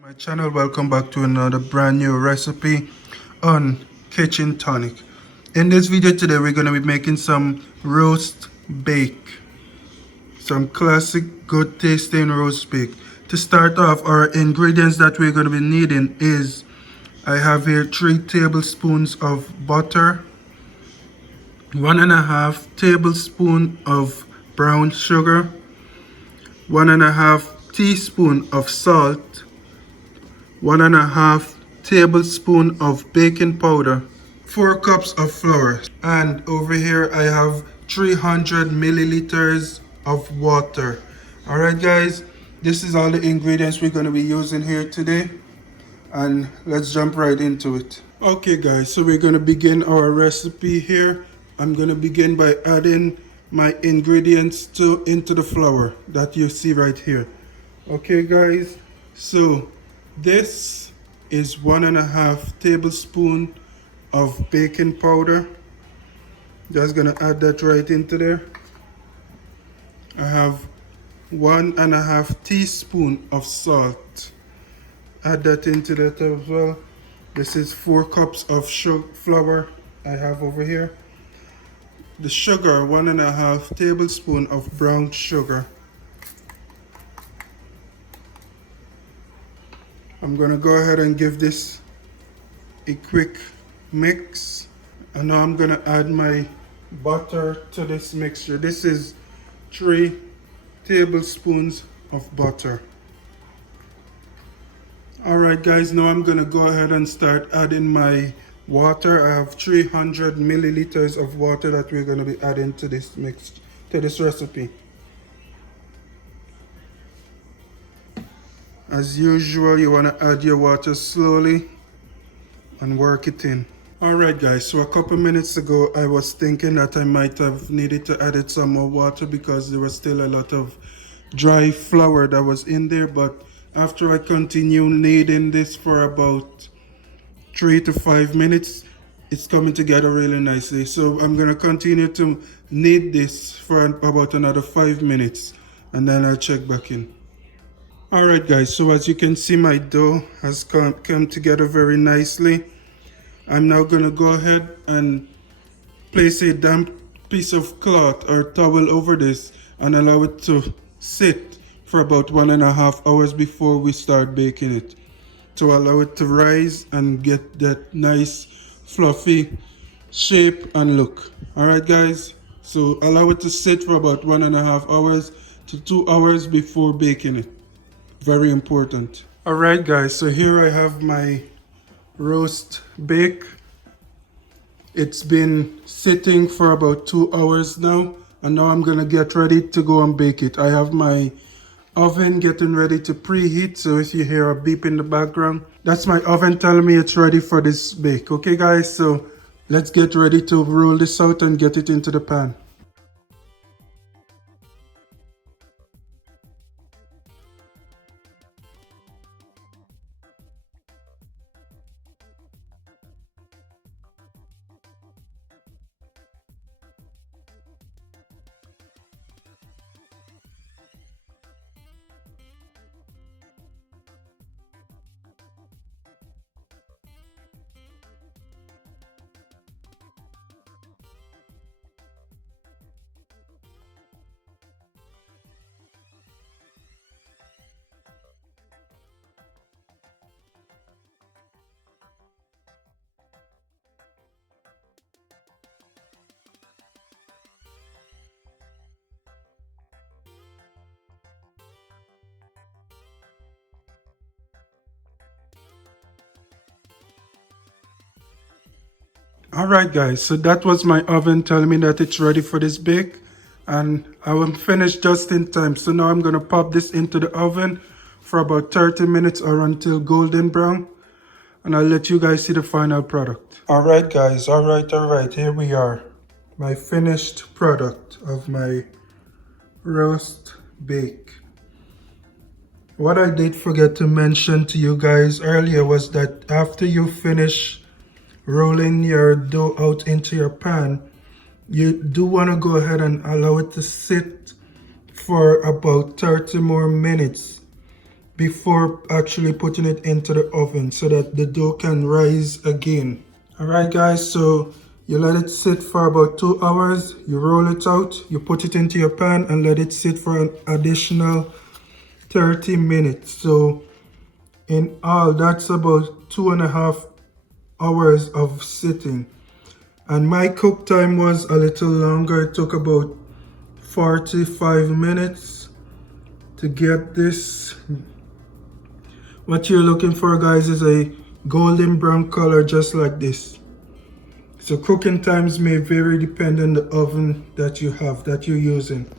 My channel, welcome back to another brand new recipe on Kchin Tonic. In this video today we're going to be making some roast bake, some classic good tasting roast bake. To start off, our ingredients that we're going to be needing is, I have here 3 tablespoons of butter, 1.5 tablespoon of brown sugar, 1.5 teaspoon of salt, 1.5 tablespoon of baking powder, 4 cups of flour, and over here I have 300 milliliters of water. Alright guys, this is all the ingredients we're going to be using here today, and let's jump right into it. Okay guys, so we're going to begin our recipe here. I'm going to begin by adding my ingredients into the flour that you see right here. Okay guys, so this is 1.5 tablespoon of baking powder. Just gonna add that right into there. I have 1.5 teaspoon of salt. Add that into that as well. This is 4 cups of flour I have over here. The sugar, 1.5 tablespoon of brown sugar. I'm going to go ahead and give this a quick mix. And now I'm going to add my butter to this mixture. This is 3 tablespoons of butter. Alright guys, now I'm going to go ahead and start adding my water. I have 300 milliliters of water that we're going to be adding to this mix, to this recipe. As usual, you want to add your water slowly and work it in. Alright guys, so a couple minutes ago I was thinking that I might have needed to add some more water because there was still a lot of dry flour that was in there, but after I continue kneading this for about 3 to 5 minutes, it's coming together really nicely. So I'm going to continue to knead this for about another 5 minutes and then I'll check back in. Alright guys, so as you can see, my dough has come together very nicely. I'm now going to go ahead and place a damp piece of cloth or towel over this and allow it to sit for about 1.5 hours before we start baking it, to allow it to rise and get that nice fluffy shape and look. Alright guys, so allow it to sit for about 1.5 hours to 2 hours before baking it. Very important. Alright guys, so here I have my roast bake. It's been sitting for about 2 hours now, and now I'm gonna get ready to go and bake it. I have my oven getting ready to preheat, so if you hear a beep in the background, that's my oven telling me it's ready for this bake. Okay guys, so let's get ready to roll this out and get it into the pan. Alright guys, so that was my oven telling me that it's ready for this bake, and I am finished just in time. So now I'm going to pop this into the oven for about 30 minutes or until golden brown, and I'll let you guys see the final product. Alright guys, alright, here we are. My finished product of my roast bake. What I did forget to mention to you guys earlier was that after you finish rolling your dough out into your pan, you do want to go ahead and allow it to sit for about 30 more minutes before actually putting it into the oven so that the dough can rise again. Alright guys, so you let it sit for about 2 hours, you roll it out, you put it into your pan and let it sit for an additional 30 minutes. So in all, that's about 2.5 hours of sitting. And my cook time was a little longer. It took about 45 minutes to get this. What you're looking for, guys, is a golden brown color just like this. So cooking times may vary depending on the oven that you have, that you're using.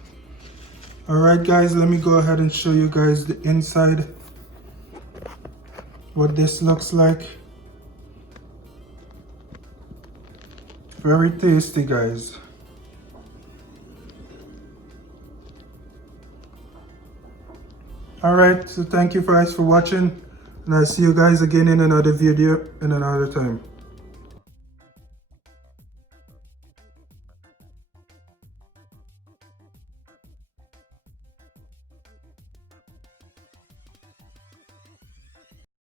Alright guys, let me go ahead and show you guys the inside, what this looks like. Very tasty, guys. Alright, so thank you guys for watching, and I'll see you guys again in another video in another time.